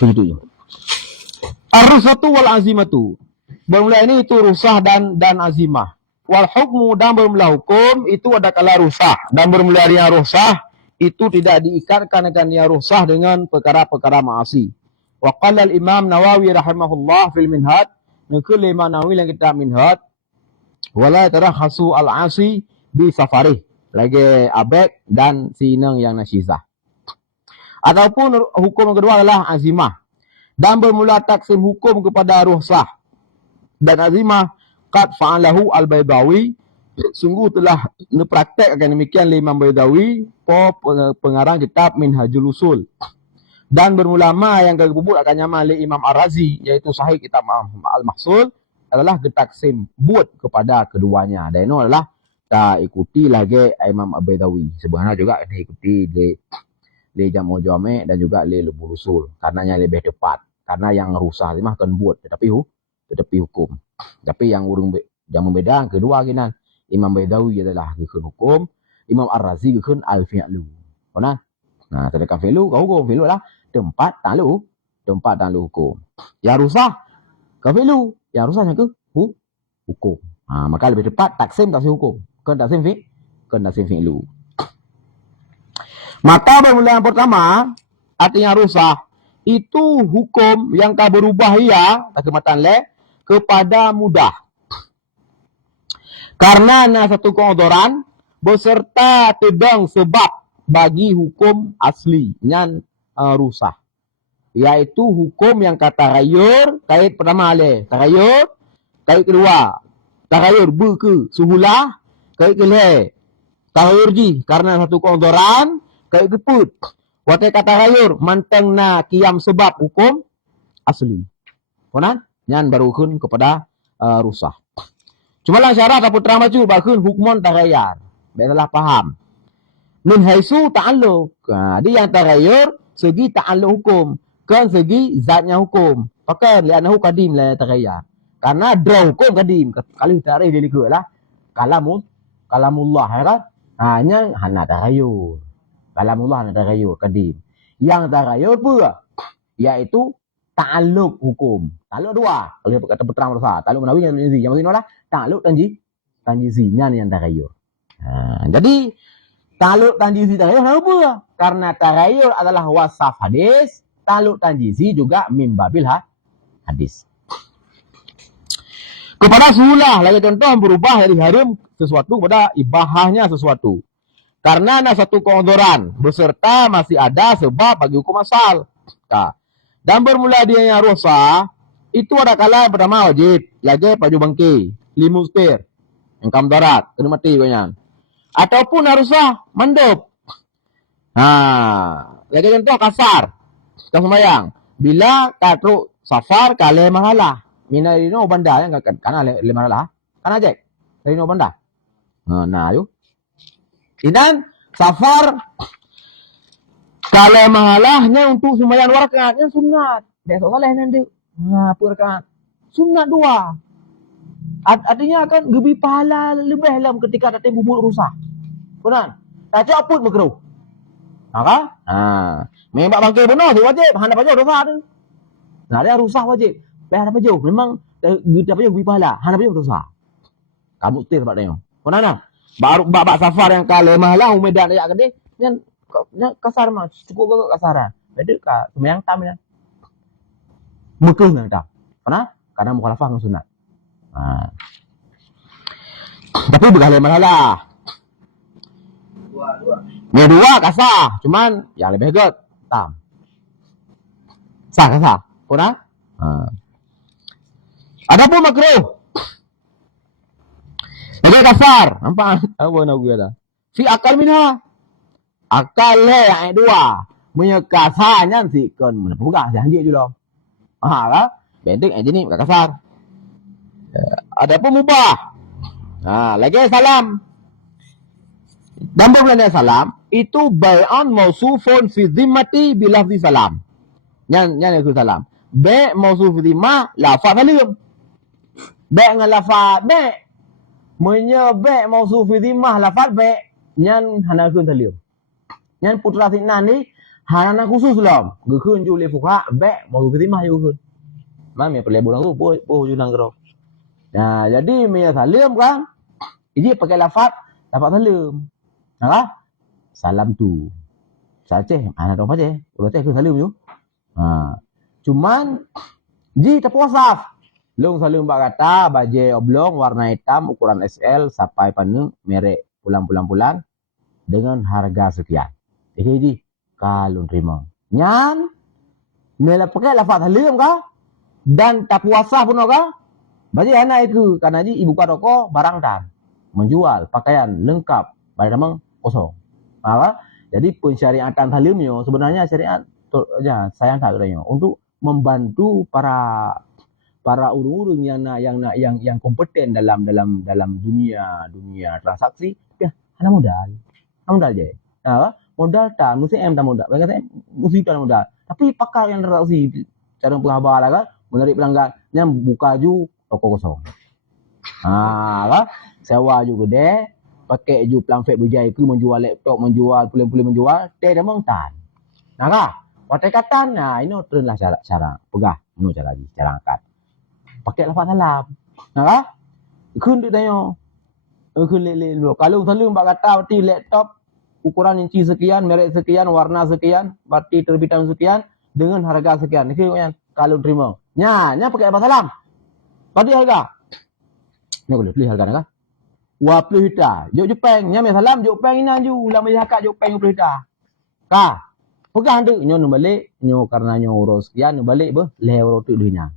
Begitu je. Ar-rusatu wal azimatu. Bermula ini itu rusah dan azimah. Wal hukmu dan bermula hukum itu ada kala rusah. Dan bermula dia rusah itu tidak diikatkan dengan dia rusah dengan perkara-perkara maasi. Wa qala al-Imam Nawawi rahimahullah fil Minhaj. Nakul Imam Nawawi dalam kitab Minhaj. Wala tarakhasu al-asi bi safarih. Lagi abek dan sinang yang nasyizah. Ataupun hukum kedua adalah azimah. Dan bermula taksim hukum kepada rusah. Dan azimah qad fa'alahu al-Baydawi, sungguh telah mempraktekkan demikian Imam Baydawi pengarang kitab Minhajul Usul. Dan bermulama yang kebubut akan nyaman oleh Imam Ar-Razi, iaitu sahih kitab Al-Mahsul, adalah getaksim buat kepada keduanya. Dan itu adalah tak ikuti lagi Imam Baydawi. Sebenarnya juga kena ikuti le Jamul Jami' dan juga le Lubul Usul, karenanya lebih tepat. Karena yang rusah azimah kan buat tetapi hukum. Tapi yang urung yang membeda kedua kinan Imam Baydawi adalah gekun hukum, Imam Ar-Razi gekun al-fi'lu. Mana? Nah, sedangkan fi'lu kau hukum, fi'lu lah tempat talu hukum. Yang rusah ke fi'lu, yang rusahnya ke hukum. Maka lebih tepat taksim hukum. Kan taksim fi'lu. Maka bermula yang pertama artinya rusah itu hukum yang tak berubah ia takimatan kepada mudah. Karena satu keodoran beserta tedang sebab bagi hukum asli yang rusah. Yaitu hukum yang kata rayur, kait pertama tarayur, kait kedua tarayur ke suhulah, kait kedua tarayur ji karena satu keodoran, kait keput. Watai kata rayur manteng na kiam sebab hukum asli. Konan nyan baru kun kepada rusah. Cuma lah syarat apa terang baju bakun hukmon tarayar. Biarlah paham. Min haisu ta'alluq. Dia yang tarayur segi ta'alluq hukum, kan segi zatnya hukum. Pakai lianahu qadim la tarayar. Karena draw hukum qadim. Kali tarikh dia likutlah kalamullah kan. Hanya hana tarayur. Kalamullah hana tarayur qadim. Yang tarayur pula yaitu ta'alluq hukum. Ta'alluq dua. Kalau dia kata berterang rusah. Ta'alluq menawi yang tanjizi. Yang maksudnya adalah ta'alluq tanjizinya yang tarayur. Jadi ta'alluq tanjizi tarayur kenapa? Karena tarayur adalah wasaf hadis. Ta'alluq tanjizi juga mimbabil hadis. Kepada sulah, lagi contoh berubah dari haram sesuatu kepada ibahahnya sesuatu. Karena ada satu keodoran beserta masih ada sebab bagi hukum asal. Dan bermula dia yang rusah, itu ada kala pertama wajib. Lagi paju bangki, limustir, engkam darat, kena mati banyak. Ataupun haruslah mandop. Lagi contoh kasar. Kita sembahyang. Bila katru safar kale mahalah. Mina dino banda yang kana le mahalah. Kana ajek. Dino banda. Nah, yuk. Dan safar kalau mahalahnya untuk sembahyang dua rakaatnya sunat. Dia soleh nanti. Apa rakaat? Sunat dua. Artinya kan lebih pahala lebih dalam ketika datang bubur rusak. Benar? Tak caput makruh. Maka? Memang bangkai benar dia wajib. Hanya baju dosa tu. Nah, dia rusak wajib. Hanya baju memang kita baju lebih pahala. Hanya baju dosa. Kamu tir pak tengok. Benar? Baru bab safar yang kalemah lah umedan ayak gede yang kasar mah cukup kasaran. Beda ka sembahyang tam ya. Mekeuh nang tam. Karena mukhalafah dengan sunat. Tapi bagaimana lah. Dua kasar, cuman yang lebih hebat tam. Kasar. Kuna? Adapun makruh jadi kasar, nampak apa nak gue dah? Si akal minha, akal yang dua, menyekasarnya si kon mana buka janji dulu. Lah, bentuk aja ni kasar. Ada pun mubah. Lagi salam. Dan bermula salam itu bai'an mausufun fi dhimmati bilafzi salam. Yang itu salam. Bai' mausuf fi dhimmah lafaz salim. Bai' dengan lafaz bai' menyebek mausuf fi dhimmah lafaz bai' nyan hana kun talium. Nyan putra sinan ni Hana khusus lam. Gekun ju le fuka be mau ketimah ju kun. Mami pele bulan tu po ju nang kero. Nah, jadi me salim kan. Ini pakai lafaz salim. Nah, salam tu. Sace ana dong aja. Udah teh salim ju. Cuman ji terpuasaf. Long salim bak kata baje oblong warna hitam ukuran SL sampai penuh merek pulang dengan harga sekian. Jadi kalau terima. Nyan mela pakai lafaz salim kah? Dan tak puasa pun kah? Baje anak itu karena ji ibu toko barang dan menjual pakaian lengkap pada memang kosong. Jadi pensyariatan salimnya sebenarnya syariat ya saya katanya untuk membantu para urung-urung yang kompeten dalam dunia transaksi ya ada modal aja. Modal tak mesti tak modal. Mereka kata mesti tak modal. Tapi pakar yang transaksi cara penghabar lah kan menarik pelanggan yang buka ju toko kosong. Sewa ju gede, pakai ju plamfet bujai ku menjual laptop, menjual pulen-pulen menjual, teh dah mengtan. Watai katan, ini trend lah cara pegah, ini cara angkat. Pakai lafaz salam. Kun dia tanya. Kun le. Kalau salam bak kata berarti laptop ukuran inci sekian, merek sekian, warna sekian, berarti terbitan sekian dengan harga sekian. Ini kalau terima. Nya pakai lafaz salam. Berarti harga. Ni boleh beli harga nak. 20 juta. Jok Jepang, nya salam jok Jepang ina ju, ulang beli hakak jok Jepang 20 juta. Pegang tu nyo balik, nyo karena nyo urus sekian nyo balik ber lew tu dunia.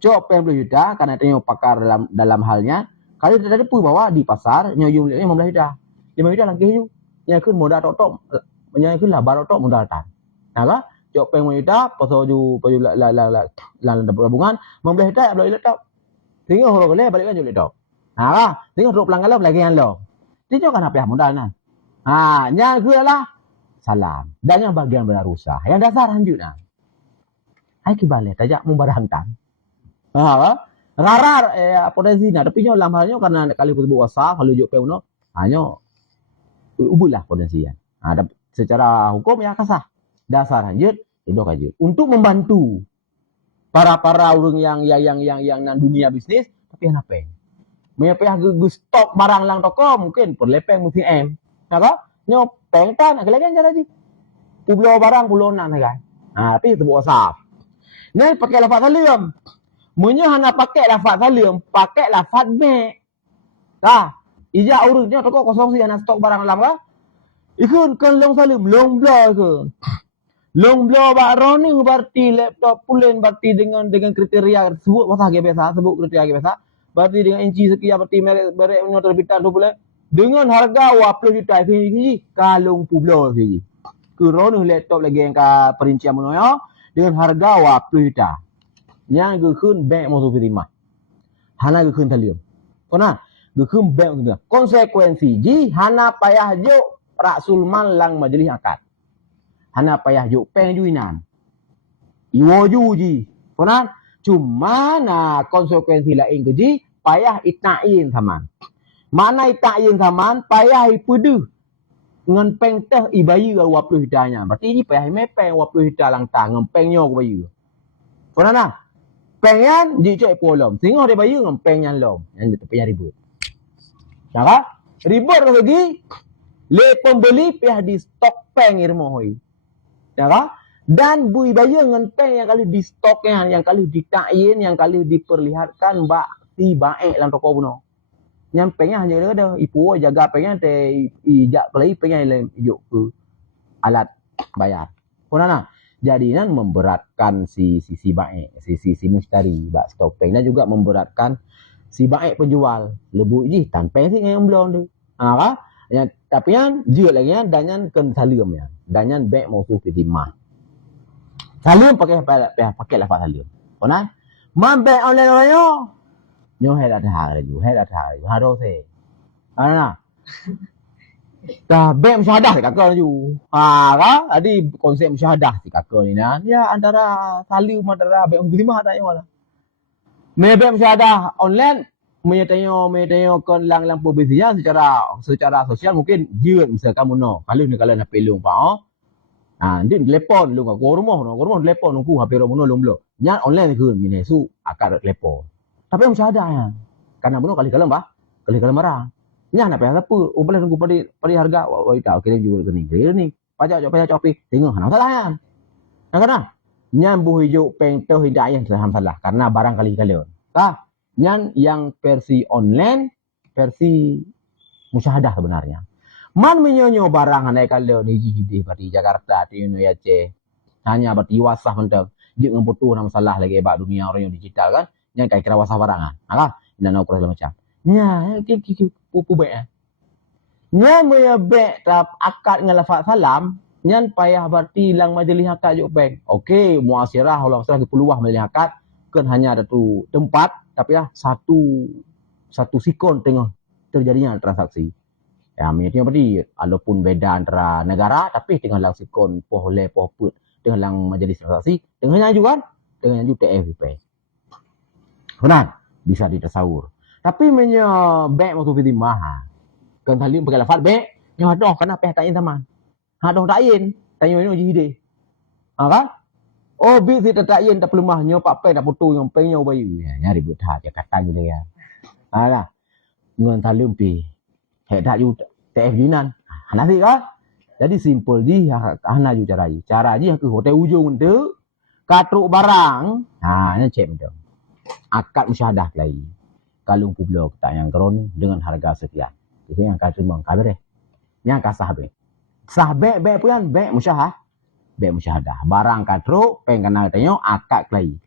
Cok 20 juta karena tengok pakar dalam halnya. Kalau tadi pun bawa di pasar nyo jumlah 15 juta. 5 juta langkah ju. Nya kun modal tok nya kun lah baru tok modal tan. Cok 20 juta pasal ju tabungan 15 juta beli laptop. Tengok horo boleh balik kan ju laptop. Tengok rok pelanggan lo lagi yang lo. Tengok kan apa modal nan. Nya ku lah salam. Dan yang bagian benar rusak. Yang dasar lanjutnya. Hai kibale tajak membarangkan. Rarar potensi nah tapi nyo dalam halnya karena kali kutu wasa kalau jok peuno hanya ubullah potensi ya. Secara hukum ya kasah. Dasar lanjut itu aja. Untuk membantu para orang yang nan dunia bisnis tapi apa? Menyapa gus stok barang lang toko mungkin perlepeng mesti nyo pengtan lagi cara ji. Pulau barang pulau nan kan. Tapi itu wasa. Ni pakai lafaz salim. Munyo hana pakai lafaz salim, pakai lafaz me. Ija urutnya toko kosong sih hana stok barang lam kah? Ikun kan long salim, long blow ke. Long blow bak running berarti laptop pulen berarti dengan kriteria sebut pasal biasa, sebut kriteria biasa. Berarti dengan inci sekian berarti merek terbitan tu boleh. Dengan harga 20 juta fiji kalung publo fiji. Kurang laptop lagi yang ka perincian mono dengan harga 20 juta. Yang gekun bank mau terima. Hana gekun talium. Kona gekun bank terima. Konsekuensi ji hana payah jo rasul mal lang majlis akad. Hana payah jo peng juinan. Iwo ju ji. Kona cuma konsekuensi lain ke ji payah itain saman. Mana itain saman payah ipudu. Ngan peng teh ibayi 20 jutanya. Berarti ini payah mepeng 20 juta lang tang ngempengnya ke bayi. Kona pengen jicek polom. Tengok dia bayi ngempengnya lom. Yang payah ribut. Ribut lagi. Le pembeli payah di stok peng irmohoi. Dan bui bayi ngempeng yang kali di stoknya, yang kali ditain, yang kali diperlihatkan mbak si baik lang toko puno. Yang pengen hanya ada ipu jaga pengen te ijak pelai pengen ijuk ke alat bayar. Kunana jadinya memberatkan si baik si mustari bak stok pengen juga memberatkan si baik penjual. Lebu ji tanpa sih yang belum tu. Yang tapi yang juga lagi yang danyan ken salim ya. Danyan baik mau tu ketimah. Salim pakai lafaz salim. Kunana mambe online orangnya nyo head ada haro se dah musyahadah si kakak ju adi konsep musyahadah si kakak ni ya antara salim antara bem lima tanya wala me bem musyahadah online me tanya kon lang publisinya secara sosial mungkin jeun misalkan mono kalau ni kalau nak pelung pa Dia telepon lu kat rumah telepon aku HP romono lu. Nya online ke mine su akak telepon. Tapi musyahadah ya. Karena benar kali kalam bah. Kali kalam marah. Nya nak payah apa? Boleh nunggu pada harga. Wah, tak kira juga ke ni. Pajak copi. Tengok hana salah ya. Nah, karena nyan bu hijau peng teu hidayah salah karena barang kali kalian. Tah, nyan yang versi online, versi musyahadah sebenarnya. Man menyonyo barang handai kalian hiji hidih di Jakarta, di Indonesia Aceh. Hanya berarti wasah mentang. Dia ngemputu nama masalah lagi bak dunia orang yang digital kan. Nyan kai kira wasah barangan. Nah, dan nak kurang macam. Nya, pupu baik. Nya meya baik tap akad dengan lafaz salam. Nyan payah berarti lang majlis akad juk bank. Okey, muasyirah ulang masalah di peluah majlis akad kan hanya ada tu tempat tapi ya satu sikon tengah terjadinya transaksi. Ya, maksudnya berarti walaupun beda antara negara tapi dengan lang sikon pohle poput dengan lang majlis transaksi dengannya juga dengan juga TFP. Benar, bisa ditasawur. Tapi menya bank waktu fiti mahal. Kan tali pakai lafaz bank, yang ada kenapa takin teman. Hadoh takin, tanya ini uji ide. Kan? Oh, bis kita takin tak pelemah nyo pak pe tak putu yang penyo bayu. Ya, nyari buat hak ya kata juga ya. Alah. Ngan talum pi. Hek dak ju TF dinan. Hana sih kan? Jadi simple ji hana ju carai. Cara ji ke hotel ujung tu katruk barang. Nah, nya cek betul. Akad musyahadah lagi. Kalung publik tak yang keron dengan harga sekian. Itu yang kata bang kabar yang kasah be. Sah be puan be musyahadah. Barang katruk peng kena tanya akad lagi.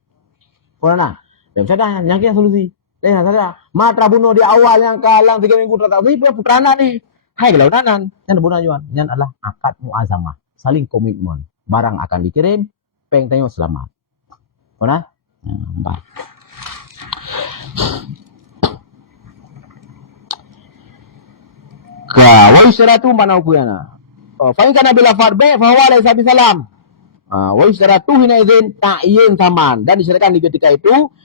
Korana. Be musyahadah yang kira solusi. Saudara, matra bunuh di awal yang kalang 3 minggu tak tahu putrana ni. Hai kalau nanan, yang bunuh juan. Yang adalah akad muazamah, saling komitmen. Barang akan dikirim, peng tanya selamat. Korana? Baik. Wa isyratu mana ukuyana. Fa in kana bila farbe fa huwa laysa bisalam. Wa isyratu hina idzin ta'yin saman dan disyaratkan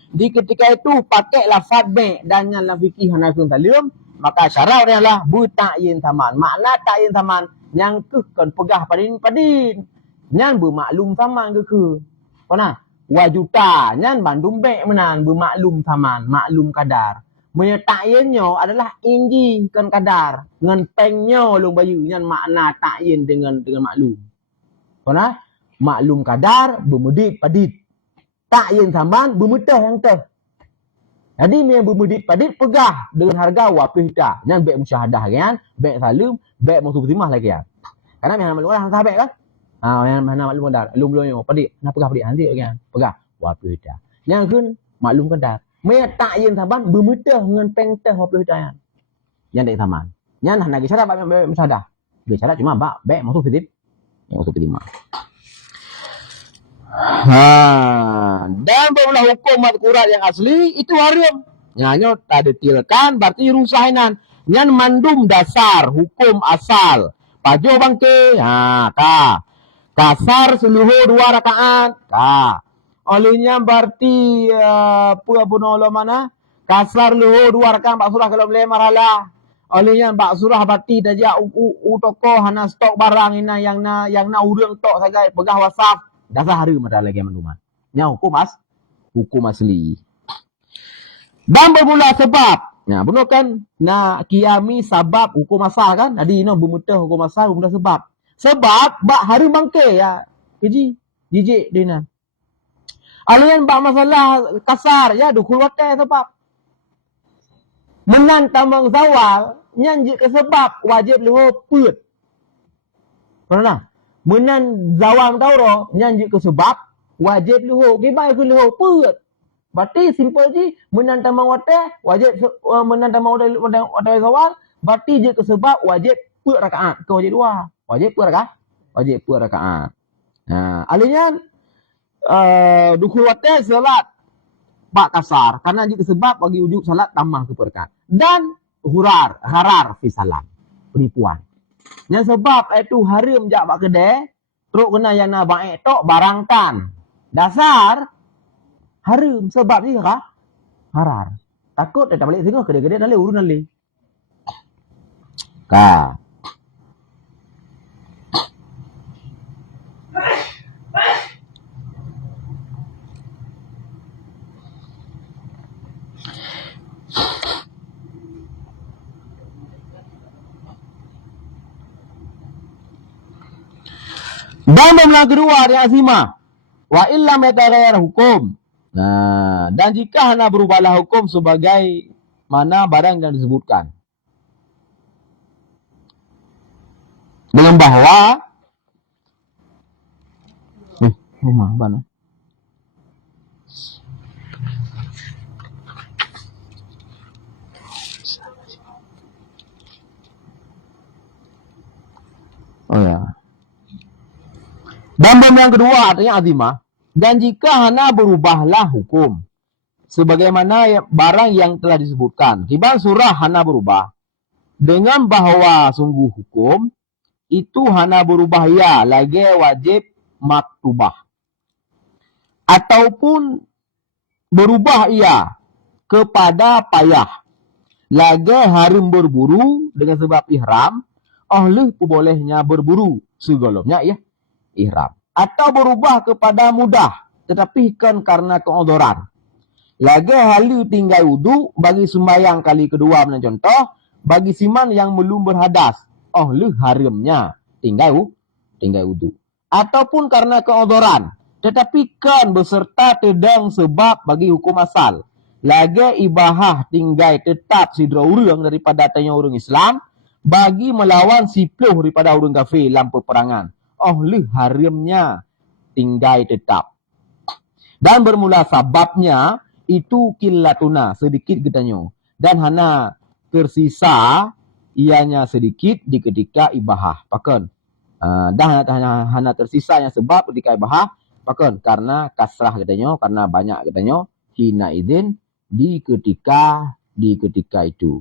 di ketika itu pakai lafaz be dan yang fikih Hanafi salim maka syarat adalah bu ta'yin saman. Makna ta'yin saman yang kan pegah padin nyan bu maklum saman ke. Kona wajuta nyan bandum be menan bu maklum saman, maklum kadar. Menyatainnya adalah inji kan kadar dengan pengnya long bayu yang makna ta'yin dengan maklum. Kona maklum kadar bermedit padit. Ta'yin saman bermetah yang teh. Jadi yang bermedit padit pegah dengan harga wapih dah. Yang baik musyahadah kan, baik salim, baik musuh lagi ya. Karena yang maklum orang sahabat kan. Yang mana maklum kadar, belum padit. Nak pegah padit nanti kan. Pegah wapih dah. Yang kun maklum kadar. Maya ta'yin saman bermetah dengan pengteh wapih dah. Yang tak saman. Yang nak lagi syarat baik musyahadah. Dia syarat cuma baik musuh fitib. Yang musuh fitib. Dan berulah hukum madkurat yang asli itu haram. Nyanyo tak detilkan berarti rusainan. Nyan mandum dasar hukum asal. Pajo bangke. Kasar seluruh 2 rakaat. Olehnya berarti apa mana? Kasar luhur 2 rakaat bak surah kalau boleh maralah. Olehnya bak surah berarti dah toko hana stok barang ina yang na urang tok saja pegah wasaf. Dasar hari ada lagi manduman. Nya hukum asli. Dan bermula sebab. Nah, benar kan? Nak kiami sabab hukum asal kan? Jadi ini bermutah hukum asal bermula sebab. Sebab bak hari bangke ya. Jijik dina. Alian bak masalah kasar ya dukul watai sebab. Menan tambang zawal nyanji ke sebab wajib luhur put. Pernah? Menan zawang tauro nyanji ke sebab wajib luhur kibai ke luhur put. Berarti simple je menan tambang watai wajib menan tambang watai zawal berarti je ke sebab wajib put rakaat ke wajib 2. Wajib put rakaat. Nah, alinya dukul watai salat bak kasar karena je ke sebab bagi wujud salat tambah ke rakaat. Dan harar fi salam penipuan. Yang sebab itu haram jak bak kedai, teruk kena yang nak baik tok barangkan. Dasar haram sebab ni kah? Harar. Takut dia tak balik tengok kedai-kedai dah le urun dah le. Dan yang kedua yang azimah. Wa illam yataghayyar hukum. Nah, dan jika hana berubahlah hukum sebagai mana barang yang disebutkan. Dengan bahwa rumah mana? Oh ya. Dan yang kedua artinya azimah. Dan jika hana berubahlah hukum sebagaimana barang yang telah disebutkan. Tiba surah hana berubah dengan bahwa sungguh hukum itu hana berubah ya lagi wajib maktubah ataupun berubah ia kepada payah lagi harum berburu dengan sebab ihram oleh bolehnya berburu segolongnya ya ihram atau berubah kepada mudah tetapi kan karena keodoran lagi halu tinggal wudu bagi sembahyang kali kedua contoh bagi siman yang belum berhadas oleh haramnya tinggal wudu ataupun karena keodoran tetapi kan beserta tedang sebab bagi hukum asal lagi ibahah tinggal tetap sidra urang daripada tanya orang Islam bagi melawan sipluh daripada orang kafir dalam peperangan oleh haramnya tinggal tetap dan bermula sebabnya itu kilatuna sedikit getanya dan hana tersisa ianya sedikit di ketika ibahah pakan dan hana tersisa yang sebab ketika ibahah pakan karena kasrah katanya karena banyak katanya hina izin di ketika itu.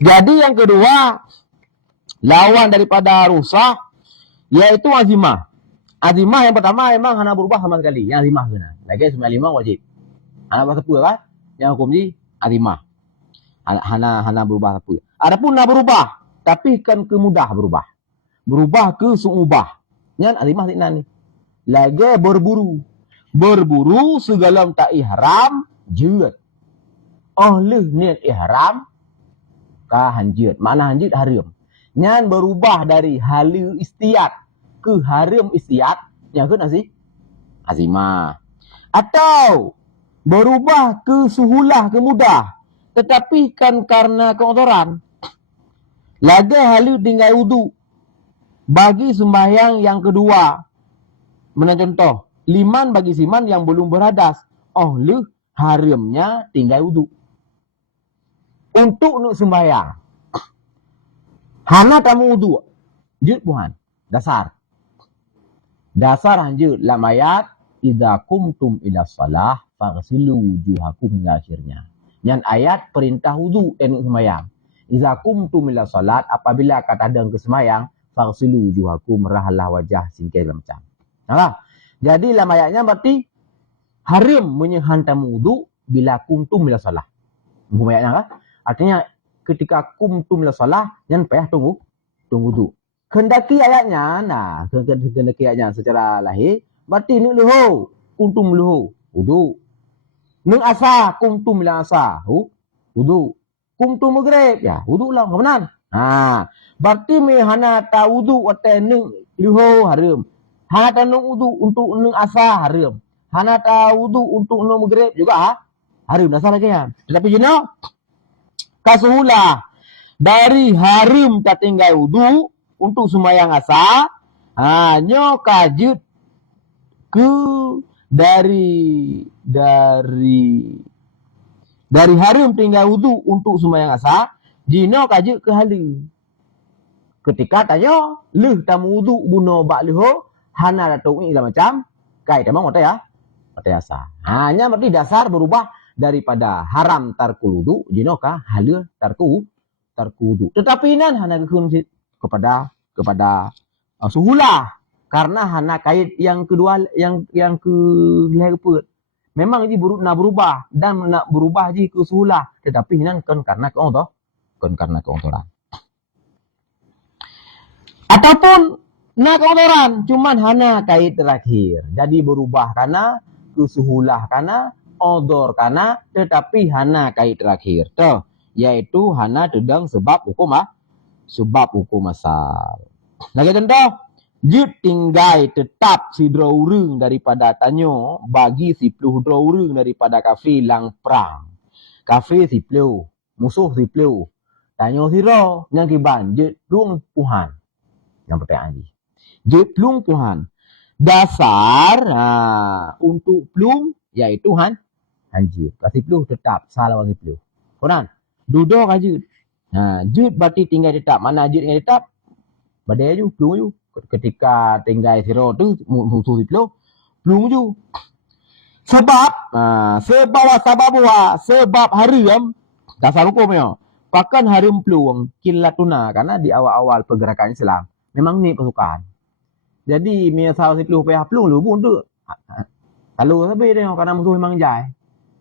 Jadi yang kedua lawan daripada rusak yaitu azimah. Azimah yang pertama memang hana berubah sama sekali. Yang azimah kena. Lagi 95 wajib. Hana berubah apa kan? Yang hukum ni azimah. Hana berubah apa. Adapun nak berubah tapi kan ke mudah berubah. Berubah ke suubah. Yang azimah tidak ni. Lagi berburu. Berburu segala tak ihram jeut. Oleh niat ihram ka hanjut. Mana hanjut haram. Nyan berubah dari halu istiad ke haram istiad. Yang ke nasi? Azimah. Atau berubah ke suhulah, ke mudah. Tetapi kan karena keodoran. Lagi halu tinggal wudu. Bagi sembahyang yang kedua. Mana contoh? Liman bagi siman yang belum berhadas. Oleh haramnya tinggal wudu. Untuk nak sembahyang. Hana tamu wudu. Jut buhan. Dasar. Dasar hanjut. Lam ayat. Idza kumtum ila salah. Faghsilu wujuhakum hingga akhirnya. Yang ayat perintah wudu dan sembahyang. Idza kumtum ila salat. Apabila kata ada ke sembahyang. Faghsilu wujuhakum. Merahalah wajah singkir macam. Nah, jadi lam ayatnya berarti. Haram menyehan tamu wudu. Bila kumtum ila salah. Hukum ayatnya kan? Artinya ketika kumtum la salah yang payah tunggu tu. Kendaki ayatnya, nah kendaki ayatnya secara lahir berarti ni luhu kumtum luhu wudu. Nung asa kumtum la asa wudu. Kumtum maghrib ya wudu lah benar. Ha berarti me hana ta wudu wate nung luhu haram. Hana ta nung wudu untuk nung asa haram. Hana ta wudu untuk nung maghrib juga haram dah salah kan. Tetapi kasuhulah dari haram tak tinggal wudu untuk sembahyang asa hanya kajut ke dari haram tinggal wudu untuk sembahyang asa jino kajut ke halu ketika tanya leh tamu wudu buno bak leho hana datuk ni macam kai tamang mata ya mata asa hanya berarti dasar berubah daripada haram tarkul wudu jinokah halal tarku wudu. Tetapi nan hana kepada suhulah karena hana kait yang kedua yang ke lepet. Memang ini nak berubah dan nak berubah je ke suhulah tetapi nan kan karena keodoran. Ataupun nak keodoran cuman hana kait terakhir. Jadi berubah karena ke suhulah karena odor kana tetapi hana kait terakhir tuh yaitu hana dedang sebab hukum asal. Lagi contoh jut tinggai tetap si draurung daripada tanyo bagi si pluh draurung daripada kafir lang perang. Kafir si pluh, musuh si pluh. Tanyo siro yang kiban jut lung puhan. Yang pertanyaan ni. Jut lung puhan. Dasar untuk plung yaitu hanjut. Kasi pluh tetap salah wang pluh. Koran duduk aja. Jut berarti tinggal tetap. Mana jut tinggal tetap? Badai ju, plung ju. Ketika tinggal siro tu musuh si pluh, plung ju. Sebab sebab haram dasar hukumnya. Bahkan haram pluang kilatuna karena di awal-awal pergerakan Islam memang ni pasukan. Jadi misal si pluh payah pluang lu pun tu. Kalau sampai dia karena musuh memang jai.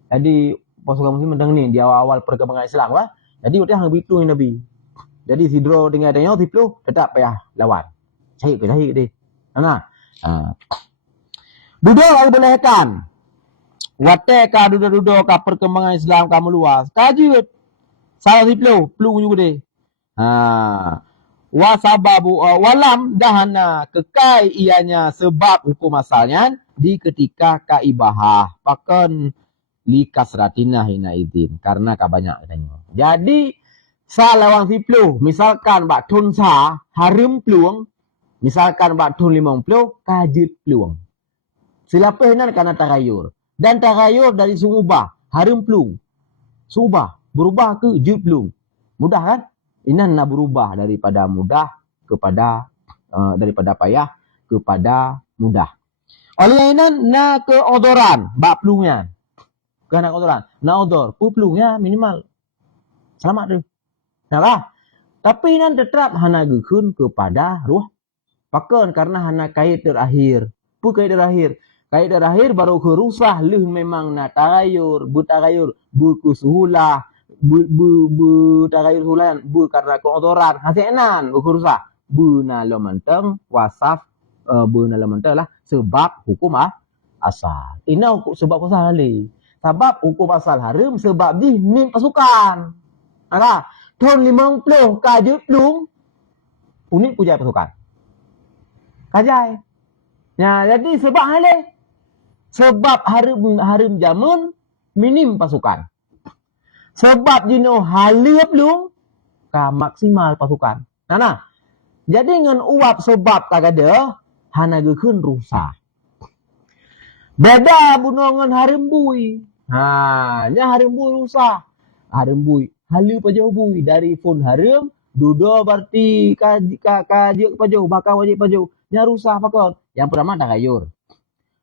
Jadi pasukan muslim mendang ni di awal-awal perkembangan Islam lah. Jadi dia hang bitu Nabi. Jadi si dro dengan dia si pluh tetap payah lawan. Cari dia. Nah. Duduk lagi bolehkan. Wateka duduk ka perkembangan Islam kamu luas. Kajut. Salah si pluh juga deh. Wasababu walam dahana kekai ianya sebab hukum asalnya di ketika kaibahah pakan likasratina hina idin karena kabanyak katanya. Jadi salah wang si pluh misalkan bak tunsa harum pluang misalkan bak tun 50 kajut pluang. Silapa hinan karena tagayur dan tagayur dari sungubah harum pluang. Subah berubah ke jut pluang. Mudah kan? Inan nak berubah daripada mudah kepada daripada payah kepada mudah. Oleh inan nak ke odoran bak plungnya. Kena odoran. Nak odor, plungnya minimal. Selamat tu. Nah, tapi inan tetap hana gekun kepada ruh. Pakan karena hana kait terakhir. Kait terakhir. Kait terakhir baru ke rusah leh memang nak tagayur, butagayur, bukusuhulah. Tagayur hulan karena kotoran hasinan ukursa buna lo menteng wasaf buna lo menteng lah sebab hukum asal ina sebab asal ali sebab hukum asal haram sebab di nim pasukan ala tahun 50 kajut lung unit pujai pasukan kajai ya jadi sebab ali sebab haram jamun minim pasukan. Sebab dino halip lu ka maksimal pasukan. Nah. Jadi dengan uap sebab kagada hana gekeun rusak. Beda bunongan harimbui. Nya harimbui rusak. Harimbui halip pajau bui dari pun harim dudo berarti kaje pajau bakal wajib pajau. Nya rusak pakon. Yang pertama tagayur.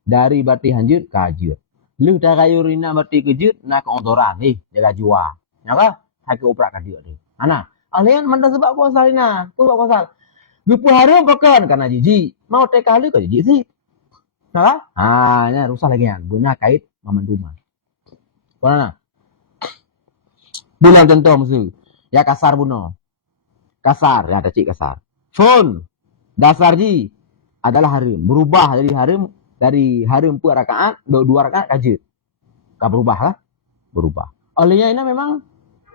Dari berarti hanjut kajut. Lu tagayur ina berarti kejut nak keontoran jaga jua. Ya ka? Hak oprak ka dia ni. Ana, alian manda sebab puasa ina. Sebab puasa. Gupu hari pakan karena jiji. Mau tek kali ka jiji sih. Nah, nya rusak lagi kan. Beuna kait mamanduma. Mana? Bilang contoh musuh. Ya kasar buno. Kasar, ya ada cik kasar. Phone dasar ji adalah harim. Berubah dari harim 4 rakaat, 2 rakaat kajut. Ka berubah lah. Berubah. Olehnya ini memang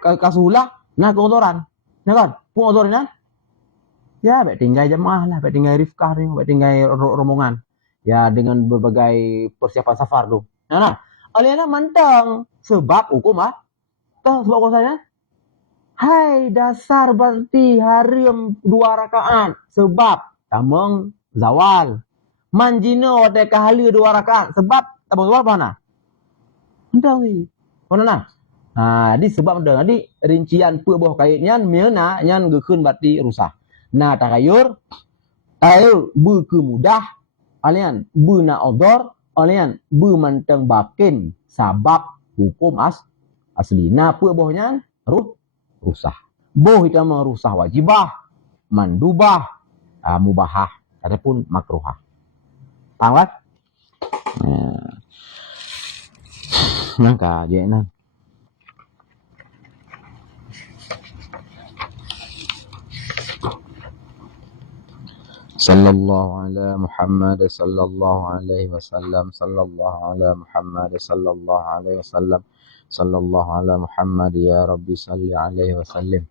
kasulah nah keotoran. Nah kan? Pengotoran nah. Ya, baik tinggal jemaah lah, baik tinggal rifkah ni, baik tinggal rombongan. Ya dengan berbagai persiapan safar tu. Nah. Olehnya mantang sebab hukum Tahu sebab kuasanya? Hai dasar berarti harim 2 rakaat sebab tamang zawal. Manjino ada kahali 2 rakaat sebab tamang zawal mana? Entah ni. Mana? Di sebab dah. Jadi rincian pebah kaitnya mana yang gekeun berarti rusak. Nah tagayur ke mudah alian na odor alian manteng bakin sabab hukum asli. Nah pebahnya rusak. Boh itu merusak wajibah, mandubah, mubahah ataupun makruhah. Paham kan? Nangka je nah. Sallallahu ala Muhammad sallallahu alaihi wasallam. Sallallahu ala Muhammad sallallahu alaihi wasallam. Sallallahu ala Muhammad ya Rabbi salli alaihi wasallim.